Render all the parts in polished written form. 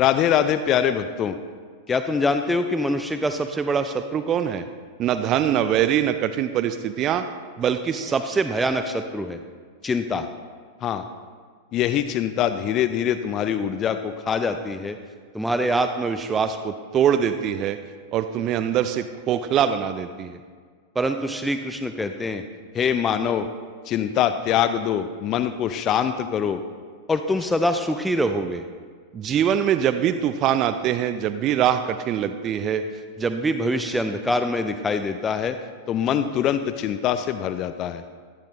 राधे राधे प्यारे भक्तों, क्या तुम जानते हो कि मनुष्य का सबसे बड़ा शत्रु कौन है? न धन, न वैरी, न कठिन परिस्थितियां, बल्कि सबसे भयानक शत्रु है चिंता। हाँ, यही चिंता धीरे धीरे तुम्हारी ऊर्जा को खा जाती है, तुम्हारे आत्मविश्वास को तोड़ देती है और तुम्हें अंदर से खोखला बना देती है। परंतु श्री कृष्ण कहते हैं, हे मानव, चिंता त्याग दो, मन को शांत करो और तुम सदा सुखी रहोगे। जीवन में जब भी तूफान आते हैं, जब भी राह कठिन लगती है, जब भी भविष्य अंधकारमय दिखाई देता है, तो मन तुरंत चिंता से भर जाता है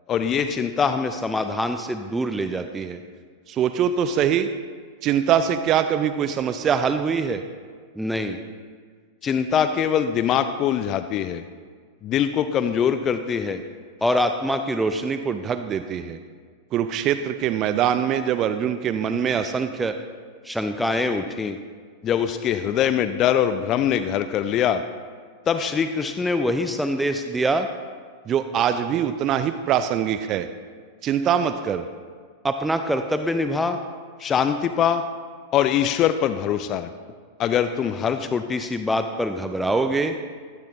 और ये चिंता हमें समाधान से दूर ले जाती है। सोचो तो सही, चिंता से क्या कभी कोई समस्या हल हुई है? नहीं। चिंता केवल दिमाग को उलझाती है, दिल को कमजोर करती है और आत्मा की रोशनी को ढक देती है। कुरुक्षेत्र के मैदान में जब अर्जुन के मन में असंख्य शंकाएं उठी, जब उसके हृदय में डर और भ्रम ने घर कर लिया, तब श्री कृष्ण ने वही संदेश दिया जो आज भी उतना ही प्रासंगिक है। चिंता मत कर, अपना कर्तव्य निभा, शांति पा और ईश्वर पर भरोसा रख। अगर तुम हर छोटी सी बात पर घबराओगे,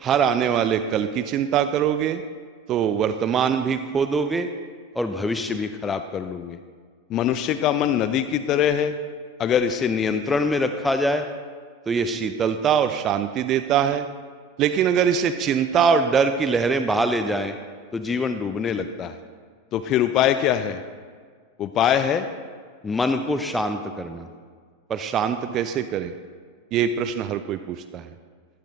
हर आने वाले कल की चिंता करोगे, तो वर्तमान भी खो दोगे और भविष्य भी खराब कर लोगे। मनुष्य का मन नदी की तरह है, अगर इसे नियंत्रण में रखा जाए तो ये शीतलता और शांति देता है, लेकिन अगर इसे चिंता और डर की लहरें बहा ले जाएं तो जीवन डूबने लगता है। तो फिर उपाय क्या है? उपाय है मन को शांत करना। पर शांत कैसे करें, ये प्रश्न हर कोई पूछता है।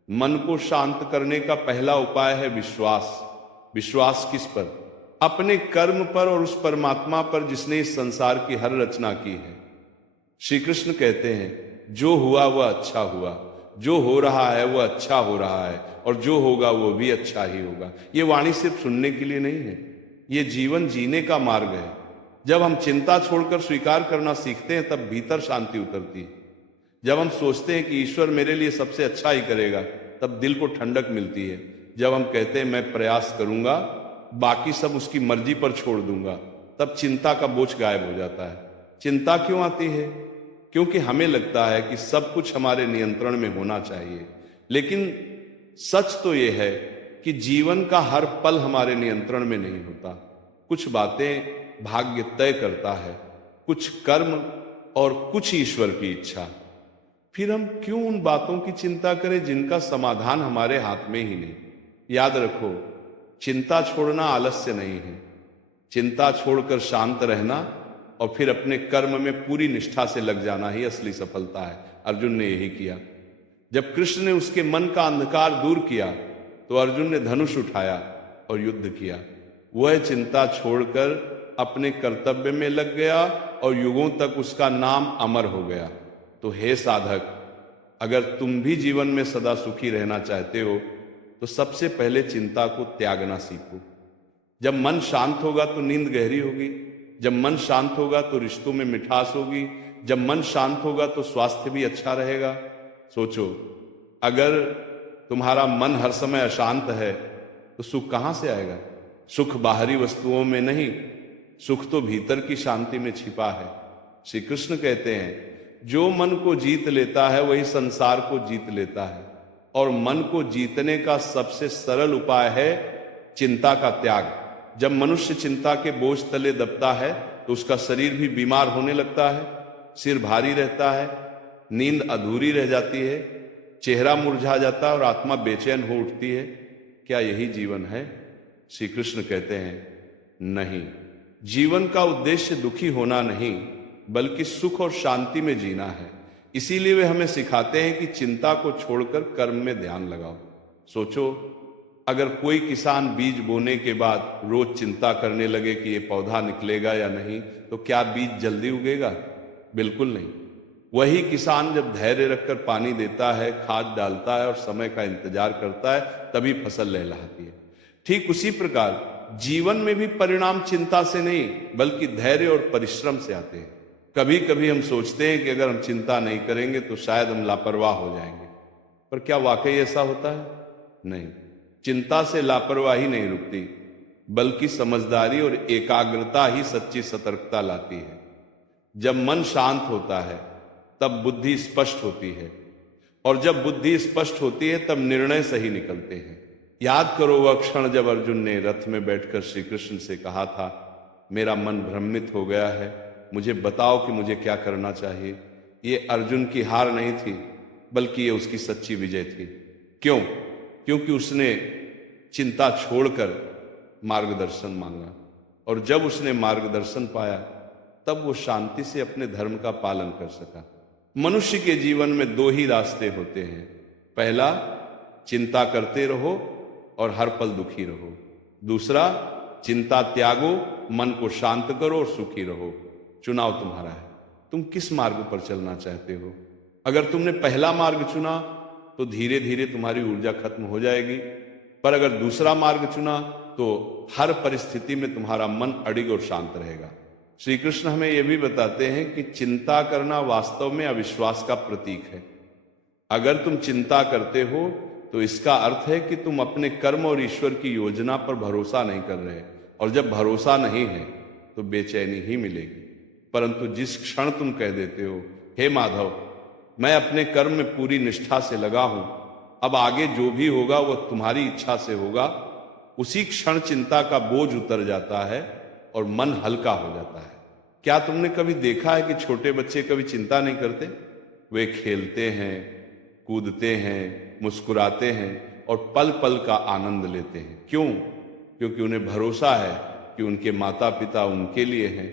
मन को शांत करने का पहला उपाय है विश्वास। विश्वास किस पर? अपने कर्म पर और उस परमात्मा पर जिसने इस संसार की हर रचना की है। श्री कृष्ण कहते हैं, जो हुआ वह अच्छा हुआ, जो हो रहा है वह अच्छा हो रहा है और जो होगा वो भी अच्छा ही होगा। ये वाणी सिर्फ सुनने के लिए नहीं है, ये जीवन जीने का मार्ग है। जब हम चिंता छोड़कर स्वीकार करना सीखते हैं, तब भीतर शांति उतरती है। जब हम सोचते हैं कि ईश्वर मेरे लिए सबसे अच्छा ही करेगा, तब दिल को ठंडक मिलती है। जब हम कहते हैं मैं प्रयास करूंगा, बाकी सब उसकी मर्जी पर छोड़ दूंगा, तब चिंता का बोझ गायब हो जाता है। चिंता क्यों आती है? क्योंकि हमें लगता है कि सब कुछ हमारे नियंत्रण में होना चाहिए, लेकिन सच तो यह है कि जीवन का हर पल हमारे नियंत्रण में नहीं होता। कुछ बातें भाग्य तय करता है, कुछ कर्म और कुछ ईश्वर की इच्छा। फिर हम क्यों उन बातों की चिंता करें जिनका समाधान हमारे हाथ में ही नहीं? याद रखो, चिंता छोड़ना आलस्य नहीं है। चिंता छोड़कर शांत रहना और फिर अपने कर्म में पूरी निष्ठा से लग जाना ही असली सफलता है। अर्जुन ने यही किया। जब कृष्ण ने उसके मन का अंधकार दूर किया, तो अर्जुन ने धनुष उठाया और युद्ध किया। वह चिंता छोड़कर अपने कर्तव्य में लग गया और युगों तक उसका नाम अमर हो गया। तो हे साधक, अगर तुम भी जीवन में सदा सुखी रहना चाहते हो, तो सबसे पहले चिंता को त्यागना सीखो। जब मन शांत होगा तो नींद गहरी होगी, जब मन शांत होगा तो रिश्तों में मिठास होगी, जब मन शांत होगा तो स्वास्थ्य भी अच्छा रहेगा। सोचो, अगर तुम्हारा मन हर समय अशांत है तो सुख कहां से आएगा? सुख बाहरी वस्तुओं में नहीं, सुख तो भीतर की शांति में छिपा है। श्री कृष्ण कहते हैं, जो मन को जीत लेता है वही संसार को जीत लेता है, और मन को जीतने का सबसे सरल उपाय है चिंता का त्याग। जब मनुष्य चिंता के बोझ तले दबता है तो उसका शरीर भी बीमार होने लगता है, सिर भारी रहता है, नींद अधूरी रह जाती है, चेहरा मुरझा जाता है और आत्मा बेचैन हो उठती है। क्या यही जीवन है? श्री कृष्ण कहते हैं, नहीं। जीवन का उद्देश्य दुखी होना नहीं, बल्कि सुख और शांति में जीना है। इसीलिए वे हमें सिखाते हैं कि चिंता को छोड़कर कर्म में ध्यान लगाओ। सोचो, अगर कोई किसान बीज बोने के बाद रोज चिंता करने लगे कि ये पौधा निकलेगा या नहीं, तो क्या बीज जल्दी उगेगा? बिल्कुल नहीं। वही किसान जब धैर्य रखकर पानी देता है, खाद डालता है और समय का इंतजार करता है, तभी फसल लहलहाती है। ठीक उसी प्रकार जीवन में भी परिणाम चिंता से नहीं, बल्कि धैर्य और परिश्रम से आते हैं। कभी कभी हम सोचते हैं कि अगर हम चिंता नहीं करेंगे तो शायद हम लापरवाह हो जाएंगे, पर क्या वाकई ऐसा होता है? नहीं। चिंता से लापरवाही नहीं रुकती, बल्कि समझदारी और एकाग्रता ही सच्ची सतर्कता लाती है। जब मन शांत होता है तब बुद्धि स्पष्ट होती है, और जब बुद्धि स्पष्ट होती है तब निर्णय सही निकलते हैं। याद करो वह क्षण जब अर्जुन ने रथ में बैठकर श्री कृष्ण से कहा था, मेरा मन भ्रमित हो गया है, मुझे बताओ कि मुझे क्या करना चाहिए। ये अर्जुन की हार नहीं थी, बल्कि ये उसकी सच्ची विजय थी। क्यों? क्योंकि उसने चिंता छोड़कर मार्गदर्शन मांगा, और जब उसने मार्गदर्शन पाया तब वो शांति से अपने धर्म का पालन कर सका। मनुष्य के जीवन में दो ही रास्ते होते हैं। पहला, चिंता करते रहो और हर पल दुखी रहो। दूसरा, चिंता त्यागो, मन को शांत करो और सुखी रहो। चुनाव तुम्हारा है, तुम किस मार्ग पर चलना चाहते हो। अगर तुमने पहला मार्ग चुना तो धीरे धीरे तुम्हारी ऊर्जा खत्म हो जाएगी, पर अगर दूसरा मार्ग चुना तो हर परिस्थिति में तुम्हारा मन अडिग और शांत रहेगा। श्री कृष्ण हमें यह भी बताते हैं कि चिंता करना वास्तव में अविश्वास का प्रतीक है। अगर तुम चिंता करते हो तो इसका अर्थ है कि तुम अपने कर्म और ईश्वर की योजना पर भरोसा नहीं कर रहे, और जब भरोसा नहीं है तो बेचैनी ही मिलेगी। परंतु जिस क्षण तुम कह देते हो, हे माधव, मैं अपने कर्म में पूरी निष्ठा से लगा हूं, अब आगे जो भी होगा वह तुम्हारी इच्छा से होगा, उसी क्षण चिंता का बोझ उतर जाता है और मन हल्का हो जाता है। क्या तुमने कभी देखा है कि छोटे बच्चे कभी चिंता नहीं करते? वे खेलते हैं, कूदते हैं, मुस्कुराते हैं और पल पल का आनंद लेते हैं। क्यों? क्योंकि उन्हें भरोसा है कि उनके माता पिता उनके लिए हैं।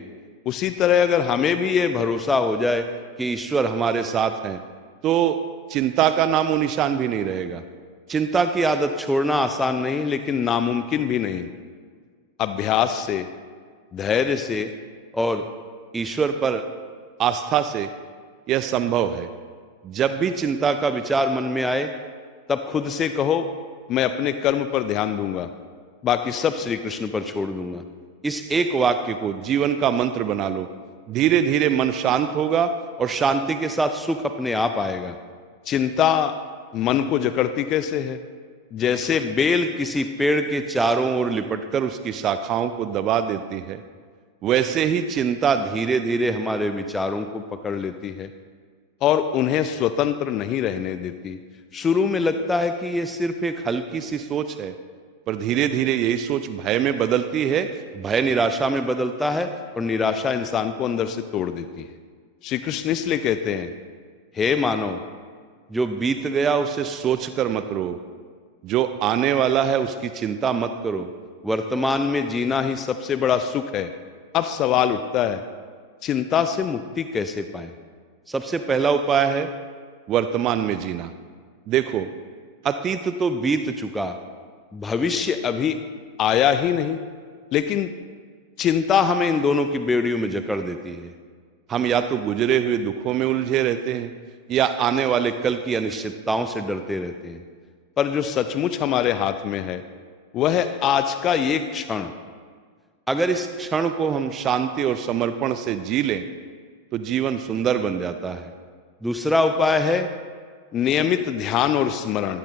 उसी तरह अगर हमें भी ये भरोसा हो जाए कि ईश्वर हमारे साथ हैं, तो चिंता का नामो निशान भी नहीं रहेगा। चिंता की आदत छोड़ना आसान नहीं, लेकिन नामुमकिन भी नहीं। अभ्यास से, धैर्य से और ईश्वर पर आस्था से यह संभव है। जब भी चिंता का विचार मन में आए तब खुद से कहो, मैं अपने कर्म पर ध्यान दूंगा, बाकी सब श्री कृष्ण पर छोड़ दूंगा। इस एक वाक्य को जीवन का मंत्र बना लो। धीरे धीरे मन शांत होगा और शांति के साथ सुख अपने आप आएगा। चिंता मन को जकड़ती कैसे है? जैसे बेल किसी पेड़ के चारों ओर लिपटकर उसकी शाखाओं को दबा देती है, वैसे ही चिंता धीरे धीरे हमारे विचारों को पकड़ लेती है और उन्हें स्वतंत्र नहीं रहने देती। शुरू में लगता है कि यह सिर्फ एक हल्की सी सोच है, पर धीरे धीरे यही सोच भय में बदलती है, भय निराशा में बदलता है और निराशा इंसान को अंदर से तोड़ देती है। श्री कृष्ण इसलिए कहते हैं, हे मानव, जो बीत गया उसे सोचकर मत रो, जो आने वाला है उसकी चिंता मत करो। वर्तमान में जीना ही सबसे बड़ा सुख है। अब सवाल उठता है, चिंता से मुक्ति कैसे पाएं? सबसे पहला उपाय है वर्तमान में जीना। देखो, अतीत तो बीत चुका, भविष्य अभी आया ही नहीं, लेकिन चिंता हमें इन दोनों की बेड़ियों में जकड़ देती है। हम या तो गुजरे हुए दुखों में उलझे रहते हैं या आने वाले कल की अनिश्चितताओं से डरते रहते हैं। पर जो सचमुच हमारे हाथ में है वह है आज का ये क्षण। अगर इस क्षण को हम शांति और समर्पण से जी लें तो जीवन सुंदर बन जाता है। दूसरा उपाय है नियमित ध्यान और स्मरण।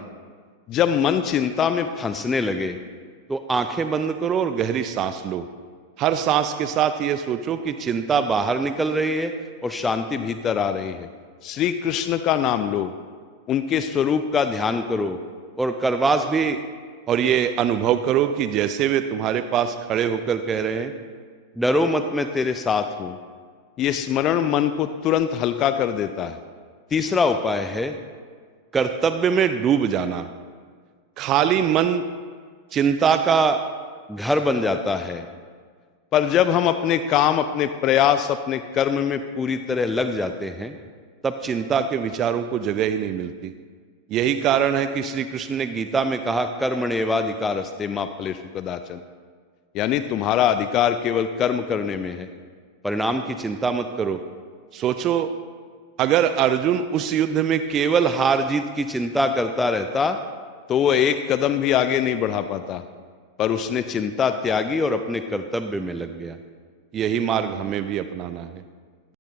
जब मन चिंता में फंसने लगे तो आंखें बंद करो और गहरी सांस लो। हर सांस के साथ ये सोचो कि चिंता बाहर निकल रही है और शांति भीतर आ रही है। श्री कृष्ण का नाम लो, उनके स्वरूप का ध्यान करो और करवास भी, और ये अनुभव करो कि जैसे वे तुम्हारे पास खड़े होकर कह रहे हैं, डरो मत, मैं तेरे साथ हूं। ये स्मरण मन को तुरंत हल्का कर देता है। तीसरा उपाय है कर्तव्य में डूब जाना। खाली मन चिंता का घर बन जाता है, पर जब हम अपने काम, अपने प्रयास, अपने कर्म में पूरी तरह लग जाते हैं तब चिंता के विचारों को जगह ही नहीं मिलती। यही कारण है कि श्री कृष्ण ने गीता में कहा, कर्मण्येवाधिकारस्ते मा फलेषु कदाचन। यानी तुम्हारा अधिकार केवल कर्म करने में है, परिणाम की चिंता मत करो। सोचो, अगर अर्जुन उस युद्ध में केवल हार जीत की चिंता करता रहता तो वह एक कदम भी आगे नहीं बढ़ा पाता, पर उसने चिंता त्यागी और अपने कर्तव्य में लग गया। यही मार्ग हमें भी अपनाना है।